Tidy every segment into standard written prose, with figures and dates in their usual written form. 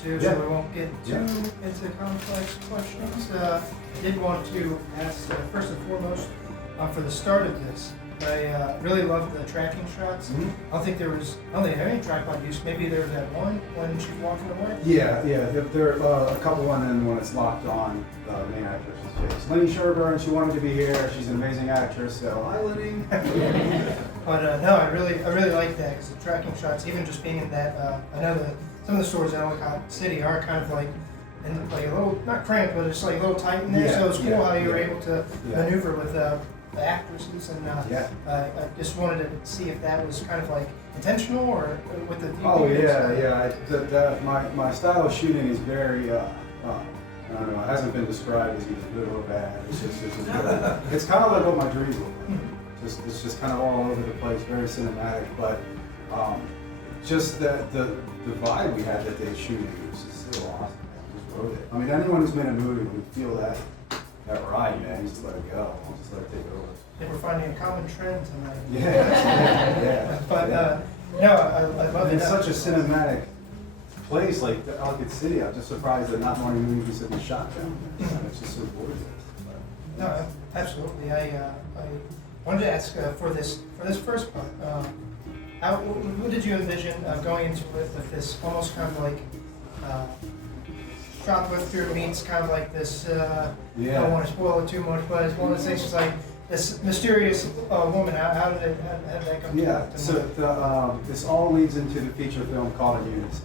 two, so we won't get too into complex questions. I did want to ask, first and foremost, for the start of this, I really loved the tracking shots. I don't think they had any tripod use. Maybe there was that one when she's walking away. Yeah. There are a couple, and then when it's locked on, the main actress's face. Lenny Sherburne, she wanted to be here. She's an amazing actress, so hi, Lenny. But no, I really like that because the tracking shots, even just being in that, I know that some of the stores in Ellicott City are kind of like in like a little, not cramped, but it's like a little tight in there. So it's cool how you were able to maneuver with the actresses, and I just wanted to see if that was kind of like intentional or with the. Oh yeah. My style of shooting is very. I don't know. It hasn't been described as either good or bad. It's just it's kind of like what my dreams look like. It's just kind of all over the place, very cinematic, but just that the vibe we had that day shooting was just so awesome. Man. Just wrote it. I mean, anyone who's made a movie would feel that ride, man. You just let it go. I'll just let it take over. I think we're finding a common trend tonight. Yeah. But no, I love it. It's such a cinematic place, like Ellicott City. I'm just surprised that not more movies have been shot down there. It's just so gorgeous. No, absolutely. I wanted to ask for this first part. What did you envision going into it with this almost kind of like shoplifter meets kind of like this? I don't want to spoil it too much, but it's one of the things. It's like this mysterious woman. How did that come? To so this all leads into the feature film called Unity,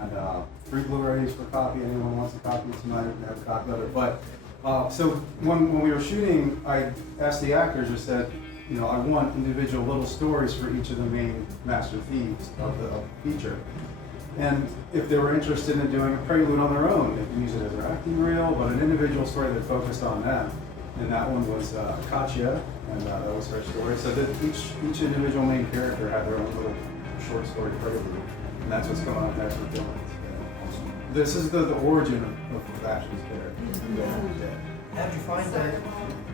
and free Blu-rays for copy. Anyone wants a copy tonight, we have a copy of it. But so when we were shooting, I asked the actors. I said, I want individual little stories for each of the main master thieves of the feature. And if they were interested in doing a prelude on their own, they could use it as their acting reel, but an individual story that focused on them. And that one was Katya, and that was her story. So that each individual main character had their own little short story prelude. And that's what's going on next with Dylan. This is the origin of Ashley's character. How did you find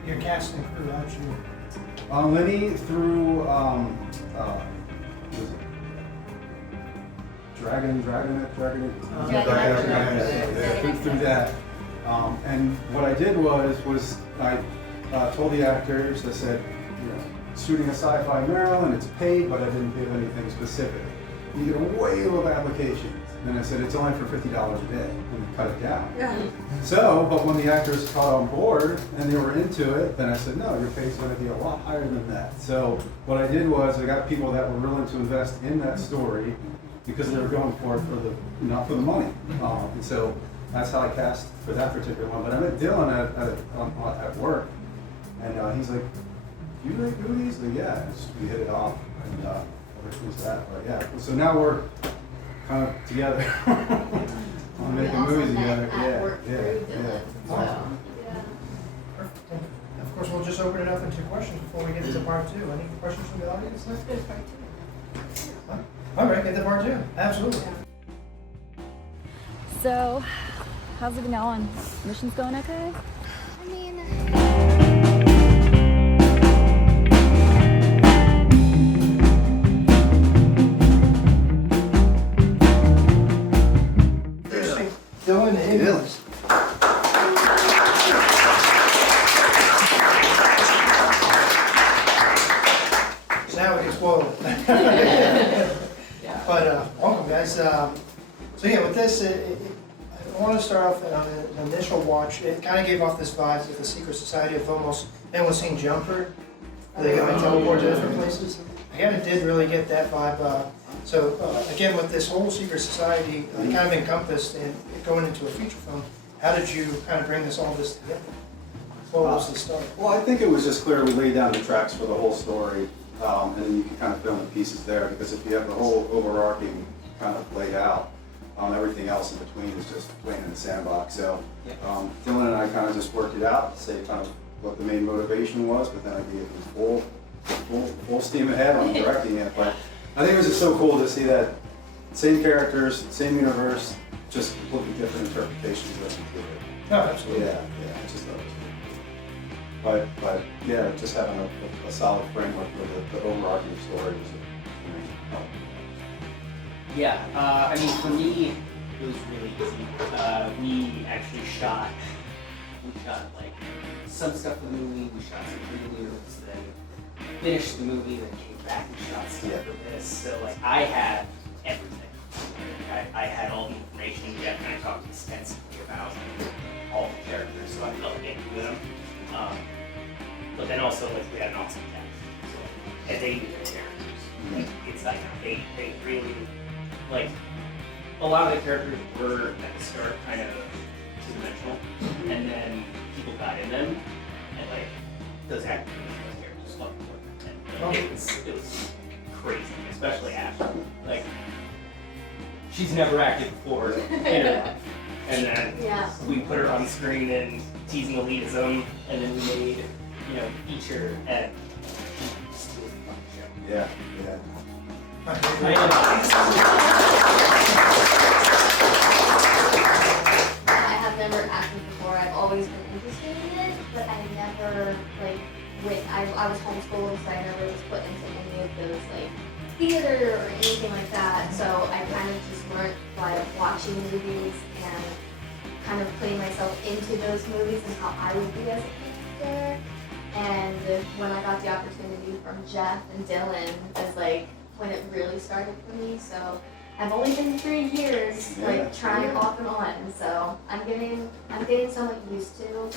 your cast and crew? How did you? Lenny through Dragon through that. And what I did was I told the actors, I said, shooting a sci-fi Maryland, it's paid, but I didn't give anything specific. You get a wave of applications. And I said, it's only for $50 a day, and cut it down. So, but when the actors caught on board and they were into it, then I said, no, your pay's going to be a lot higher than that. So what I did was I got people that were willing to invest in that story because they were going for it not for the money. And so that's how I cast for that particular one. But I met Dylan at work, and he's like, "You like movies?" Like, yeah. And we hit it off, and which was that. But yeah, so now we're kind of together. I'm making movies together. Awesome. Perfect. And of course, we'll just open it up into questions before we get into part two. Any questions from the audience? Let's go to part two. All right, get to part two. Absolutely. So, how's it been going? Mission's going okay? I mean, Dylan and Hills. So now we can spoil it. But welcome, guys. So yeah, with this, I want to start off on an initial watch. It kind of gave off this vibe of the secret society of almost anyone's seen Jumper. They can like teleport to different places. I kind of did really get that vibe. So again, with this whole secret society kind of encompassed and going into a feature film, how did you kind of bring all this together? What was the start? Well, I think it was just clear we laid down the tracks for the whole story, and then you can kind of fill in the pieces there, because if you have the whole overarching kind of laid out, everything else in between is just playing in the sandbox. So Dylan and I kind of just worked it out to say kind of what the main motivation was, but then I gave it full steam ahead on directing it. But I think it was just so cool to see that same characters, same universe, just completely different interpretations of it. No, absolutely. Yeah, I just thought it was cool. But yeah, just having a solid framework for the overarching story was amazing. Yeah, I mean, for me, It was really easy. We actually shot like some stuff for the movie, we shot some previews, then finished the movie, then came back and shot stuff for this. So like I had everything. I had all the information. Jeff and I talked extensively about all the characters, so I felt into them. But then also like we had an awesome cast. So and they knew their characters. Like it's like they really like a lot of the characters were at the start kind of two-dimensional, and then people got in them, and like those actors, those characters fucking worked. And like, it was crazy, especially Ashley. Like she's never acted before in her life, and then we put her on screen in Teasing Elitism, and then we made feature, and she still the fucking show. Yeah. I have never acted before. I've always been interested in it, but I never I was homeschooled, so I never was put into any of those like theater or anything like that. So I kind of just learned by watching movies and kind of putting myself into those movies and how I would be as a character. And when I got the opportunity from Jeff and Dylan, was like when it really started for me. So I've only been 3 years trying off and on. So I'm getting somewhat used to,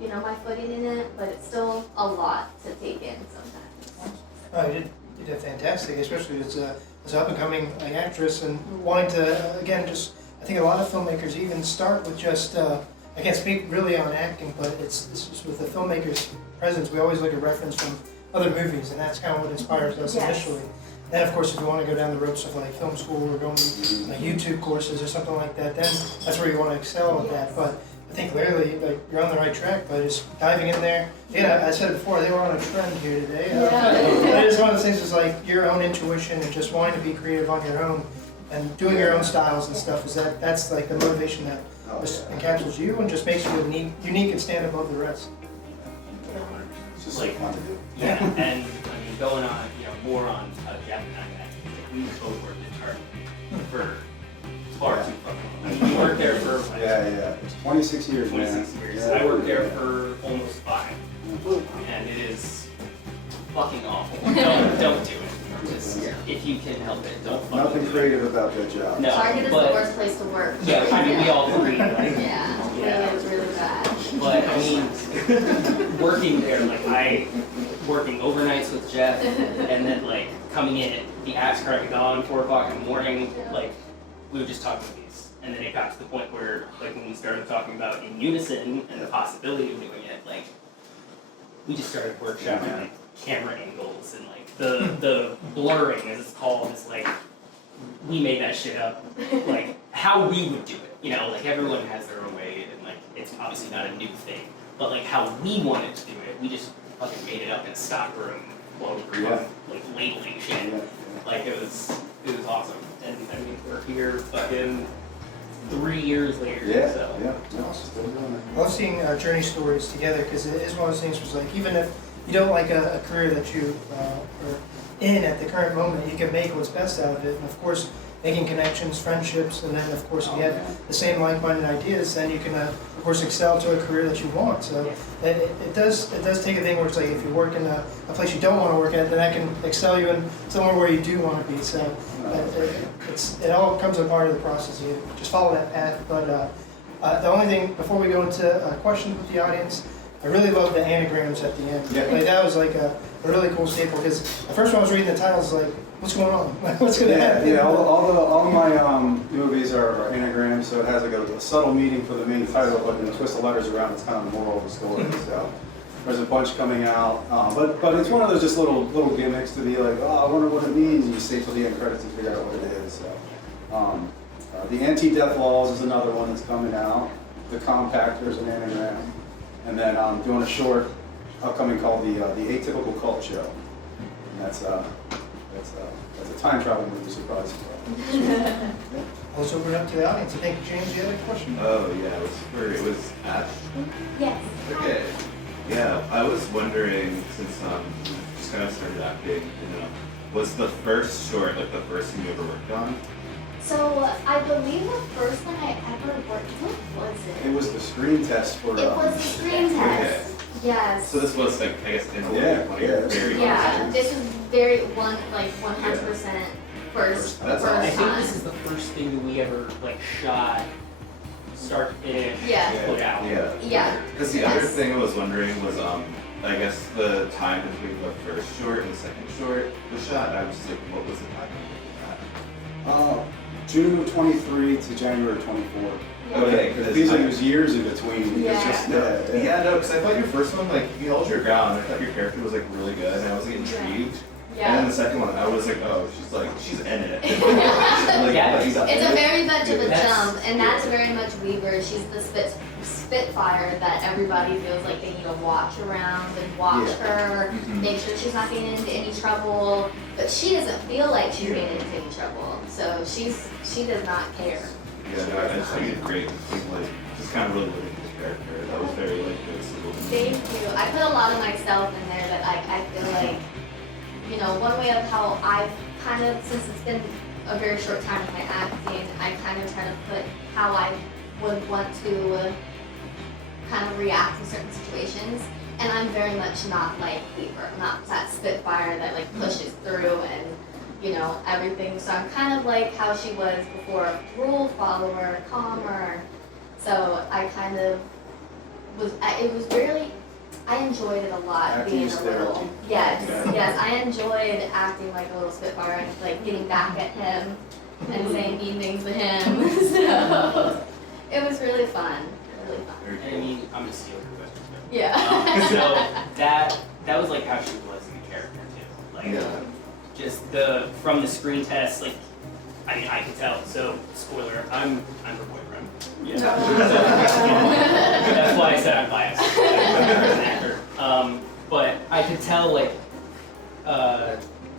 my footing in it, but it's still a lot to take in sometimes. Oh, you did fantastic, especially as an up-and-coming actress and wanting to, again, just, I think a lot of filmmakers even start with just, I can't speak really on acting, but it's just with the filmmaker's presence, we always look at reference from other movies, and that's kind of what inspires us initially. Then, of course, if you want to go down the road stuff like film school or going to YouTube courses or something like that, then that's where you want to excel at that. But I think clearly, like, you're on the right track by just diving in there. Yeah, I said it before, they were on a trend here today. It is one of those things, is like your own intuition and just wanting to be creative on your own and doing your own styles and stuff. That's like the motivation that just encapsulates you and just makes you unique and stand above the rest. It's just like fun to do. Yeah, and I mean going on, more on Jeff and I, we both worked in Target for far too fucking long. I mean, we worked there for It's 26 years, 26 years. Yeah. I worked there for almost 5, and it is fucking awful. Don't do it. Just if you can help it, don't. Nothing creative about that job. No, Target is the worst place to work. Yeah, I mean we all agree. Like, It was really bad. But I mean, working there, like working overnights with Jeff, and then like coming in at the ass crack of dawn, 4 o'clock in the morning, like we would just talk movies. And then it got to the point where, like when we started talking about in unison and the possibility of doing it, like we just started workshopping like camera angles and like the blurring, as it's called, is like we made that shit up, like how we would do it. Like everyone has their own way, and like it's obviously not a new thing, but like how we wanted to do it, we just fucking made it up in a stock room while we were like labeling shit. Like it was awesome, and I mean we're here fucking 3 years later. So. I love seeing our journey stories together, because it is one of those things where, like, even if you don't like a career that you are in at the current moment, you can make what's best out of it. And of course, making connections, friendships, and then of course you get the same like-minded ideas, then you can of course excel to a career that you want. So it does take a thing where it's like if you work in a place you don't want to work at, then that can excel you in somewhere where you do want to be. So it all comes a part of the process. You just follow that path. But the only thing before we go into questions with the audience, I really love the anagrams at the end. Like that was like a really cool staple, because at first when I was reading the titles, like, what's going on? What's going to happen? All of my movies are anagrams, so it has like a subtle meaning for the main title, but then twist the letters around, it's kind of the moral of the story. So there's a bunch coming out, but it's one of those just little gimmicks to be like, I wonder what it means, and you stay till the end credits and figure out what it is. So the Anti-Death Laws is another one that's coming out. The Compactor is an anagram, and then I'm doing a short upcoming called the Atypical Cult Show, and that's a time travel movie, surprise. Let's open it up to the audience. I think James, you had a question? Oh yeah, it was Ash. Yes. Okay. Yeah, I was wondering, since you just kind of started acting, was the first short like the first thing you ever worked on? So I believe the first one I ever worked, what was it? It was the screen test for. It was the screen test. Yes. So this was like, I guess, in a Yeah, way, yeah. very Yeah, much. this is very 100% first That's I first think time. this is the first thing that we ever like shot, start to finish, Yeah. put out. Yeah. Yeah. Because the other thing I was wondering was, I guess the time between the first short and the second short was shot. I was just like, what was the time between that? June of 23 to January 24. Okay, Because because these are those years in between. Yeah. It's just, Yeah, no, because I thought your first one, like, you held your ground. I thought your character was, like, really good, and I was, like, intrigued. And then Yeah. the second one, I was like, oh, she's in it. Yeah. It's a very much of a That's- jump, and that's very much Weaver. She's the spitfire that everybody feels like they need to watch around and watch her, Mhm. make sure she's not getting into any trouble. But she doesn't feel like she's getting into any trouble, so she does not care. Yeah, no, I just think it's great to think, like, just kind of really living his character. That was very, like, noticeable. Thank you. I put a lot of myself in there that I feel like, you know, one way of how I've kind of, since it's been a very short time with my acting, I kind of try to put how I would want to kind of react in certain situations. And I'm very much not like Weaver. I'm not that spitfire that like pushes through and, you know, everything. So I'm kind of like how she was before, rule follower, calmer. So I kind of it was really, I enjoyed it a lot Acting being is a little, therapy. yes, Yeah. yes, I enjoyed acting like a little spitfire and like getting back at him and saying mean things to him. So it was really fun, really fun. Very And I cool. mean, I'm gonna steal your question too. Yeah. So that was like how she was in the character too. Like Yeah. just from the screen test, like I mean I could tell. So spoiler, I'm her boyfriend. Yeah. That's why I said I'm biased. As an actor. But I could tell like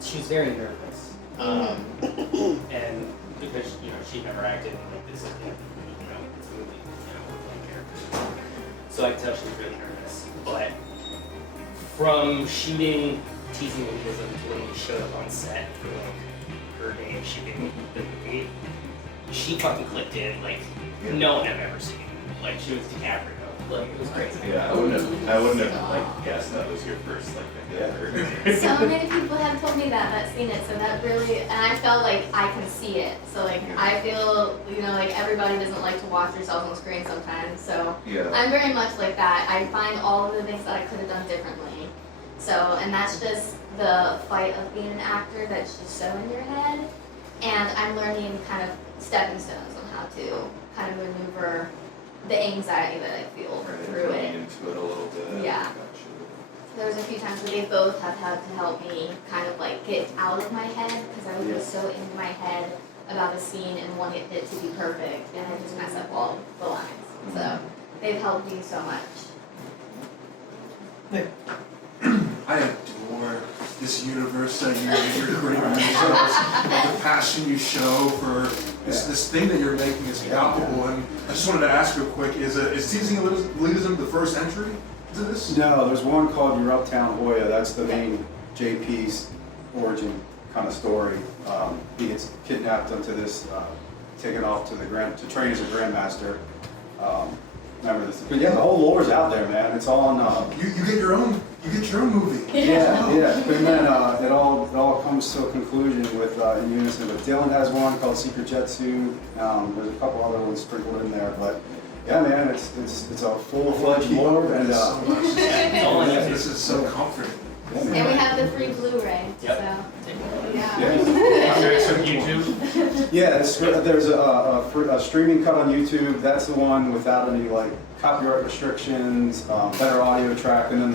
she was very nervous. And because she never acted in like this it's a movie, with one character. So I could tell she was really nervous. But from shooting Teasing Elitism to when we showed up on set for like her day of shooting the movie, she fucking clicked in like no one I've ever seen. Like she was DiCaprio. Like it was crazy. Yeah, I wouldn't have like guessed that was your first like thing that ever. So many people have told me that's seen it, so that really, and I felt like I can see it. So like I feel, like everybody doesn't like to watch themselves on screen sometimes. So Yeah. I'm very much like that. I find all of the things that I could have done differently. So, and that's just the fight of being an actor that's just so in your head. And I'm learning kind of stepping stones on how to kind of maneuver the anxiety that I feel through Going it. into it a little bit. Yeah. Gotcha. There was a few times where they both have had to help me kind of like get out of my head because I would go so into my head about a scene and wanting it to be perfect and I just mess up all the lines. So they've helped me so much. Nick, I adore this universe that you're creating yourselves. The passion you show for this thing that you're making is palpable. And I just wanted to ask real quick: is Teasing Elitism the first entry to this? No, there's one called Your Uptown Hoya. That's the main JP's origin kind of story. He gets kidnapped onto this, taken off to to train as a grandmaster. Remember this? But yeah, the whole lore's out there, man. It's all on. You get your own movie. Yeah. And then it all comes to a conclusion with in unison. But Dylan has one called Secret Jetsu. There's a couple other ones sprinkled in there, but yeah, man, it's a full-fledged lore, and so much. It's all on YouTube. This is so comforting. yeah, And man. we have the free Blu-ray. Yep. So Yeah. yeah. There's a streaming cut on YouTube. That's the one without any like copyright restrictions, better audio track, and then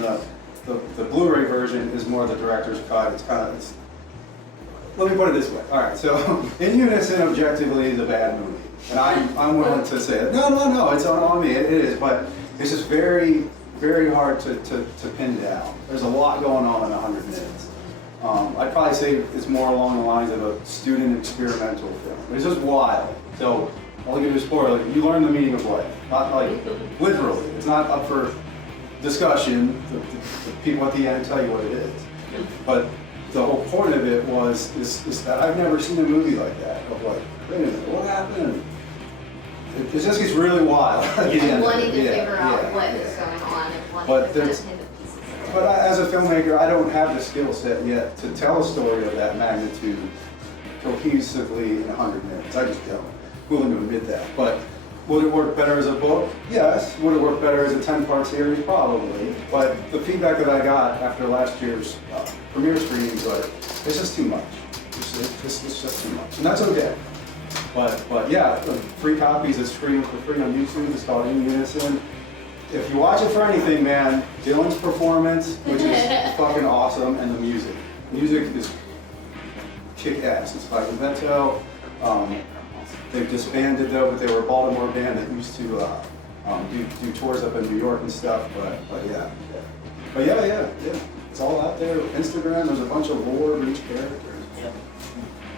the Blu-ray version is more the director's cut. Let me put it this way. All right, so In Unison objectively is a bad movie, and I'm willing to say it. No, it's on me. It is, but it's just very, very hard to pin down. There's a lot going on in 100 minutes. I'd probably say it's more along the lines of a student experimental film. It's just wild. So I'll give you a spoiler. You learn the meaning of life, not like literally. It's not up for discussion. The people at the end tell you what it is. But the whole point of it is that I've never seen a movie like that. Of like, wait a minute, what happened? It just gets really wild at the end. And wanting to Yeah, figure out yeah, what yeah. is going on and wanting But to kind there's- of pin the pieces. But as a filmmaker, I don't have the skill set yet to tell a story of that magnitude cohesively in 100 minutes. I just don't. Willing to admit that. But would it work better as a book? Yes. Would it work better as a 10-part series? Probably. But the feedback that I got after last year's premiere screenings was, it's just too much. It's just too much. And that's okay. But yeah, the free copies is streamed for free on YouTube. It's called In Unison. If you watch it for anything, man, Dylan's performance, which is fucking awesome, and the music. Music is kick-ass. It's by Vento. They've disbanded though, but they were a Baltimore band that used to do tours up in New York and stuff. But yeah. But yeah. It's all out there. Instagram. There's a bunch of lore of each character.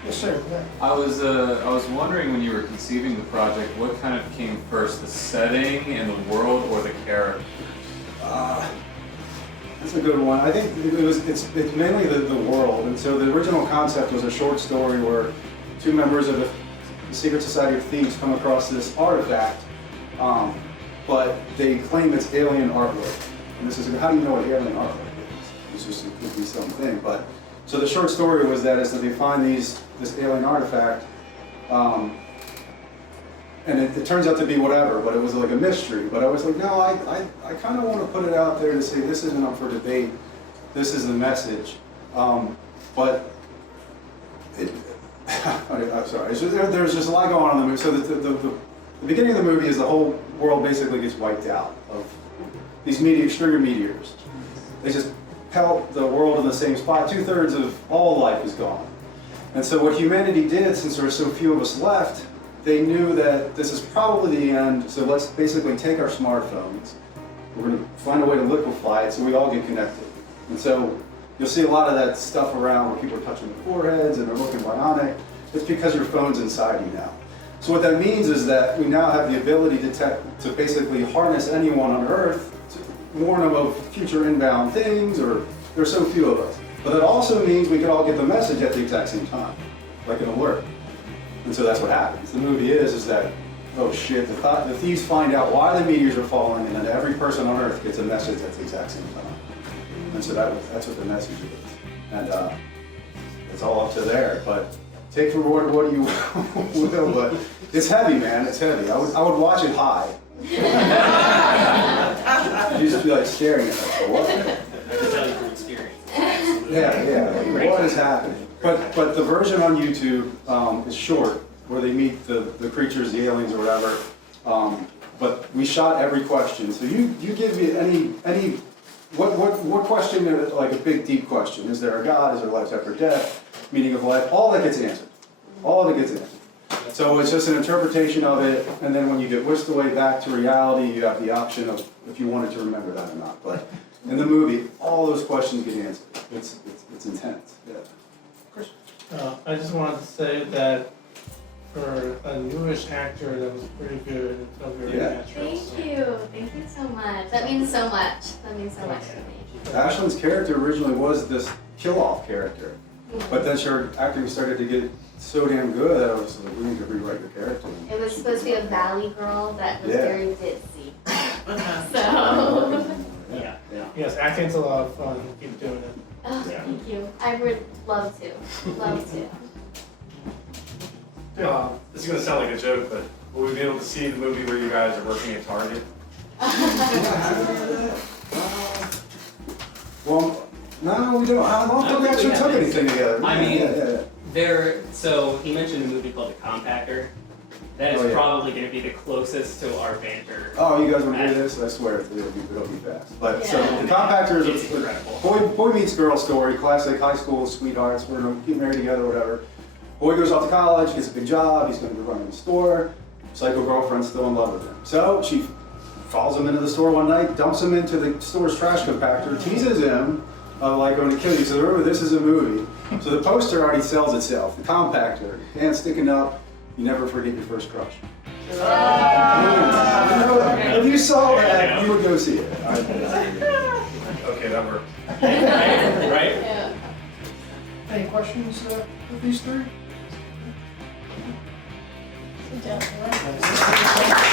Yes, sir. Yeah. I was wondering when you were conceiving the project, what kind of came first, the setting and the world, or the character? That's a good one. I think it's mainly the world. And so the original concept was a short story where two members of the Secret Society of Thieves come across this artifact, but they claim it's alien artwork. And this is, how do you know what alien artwork is? It's just, it could be something. But so the short story was that is that they find this alien artifact, and it turns out to be whatever, but it was like a mystery. But I was like, no, I kind of want to put it out there to say this isn't up for debate. This is the message. But I'm sorry. There's just a lot going on in the movie. So the beginning of the movie is the whole world basically gets wiped out of these extreme meteors. They just pelt the world in the same spot. 2/3 of all life is gone. And so what humanity did, since there were so few of us left, they knew that this is probably the end. So let's basically take our smartphones. We're going to find a way to liquefy it so we all get connected. And so you'll see a lot of that stuff around where people are touching their foreheads and they're looking bionic. It's because your phone's inside you now. So what that means is that we now have the ability to basically harness anyone on Earth to warn them of future inbound things, or there's so few of us. But that also means we can all get the message at the exact same time, like an alert. And so that's what happens. The movie is that, oh shit, the thieves find out why the meteors are falling, and then every person on Earth gets a message at the exact same time. And so that's what the message is. And it's all up to there. But take from what you will, but it's heavy, man. It's heavy. I would watch it high. You just be like staring at it. What? Tell you from experience. Yeah. Like, what is happening? But the version on YouTube is short, where they meet the creatures, the aliens, or whatever. But we shot every question. So you give me any what question, like a big deep question? Is there a God? Is there life after death? Meaning of life? All that gets answered. All of it gets answered. So it's just an interpretation of it, and then when you get whisked away back to reality, you have the option of if you wanted to remember that or not. But in the movie, all those questions get answered. It's intense. Yeah. I just wanted to say that for a newish actor, that was pretty good. It felt very natural. Thank you so much. That means so much. That means so much to me. Ashlyn's character originally was this kill-off character, but then her acting started to get so damn good that I was like, we need to rewrite your character. It was supposed to be a valley girl that was very ditzy. So. Yeah. Yes, acting's a lot of fun. Keep doing it. Oh, thank you. I would love to. Love to. This is going to sound like a joke, but will we be able to see the movie where you guys are working at Target? Well, no, we don't. I don't think we actually took anything together. I mean, Yeah. so he mentioned a movie called The Compactor. That is Oh, yeah. probably going to be the closest to our banter. Oh, you guys want to do this? I swear it'll be fast. But so Yeah. the Compactor It's is incredible. a boy meets girl story, classic high school sweethearts. We're gonna get married together, whatever. Boy goes off to college, gets a big job. He's going to be running a store. Psycho girlfriend's still in love with him. So she follows him into the store one night, dumps him into the store's trash compactor, teases him, like, I'm going to kill you. So remember, this is a movie. So the poster already sells itself. The Compactor, hand sticking up. You never forget your first crush. If you saw that, you would go see it. Okay, that worked. Right? Yeah. Any questions with these three? Good job. All right.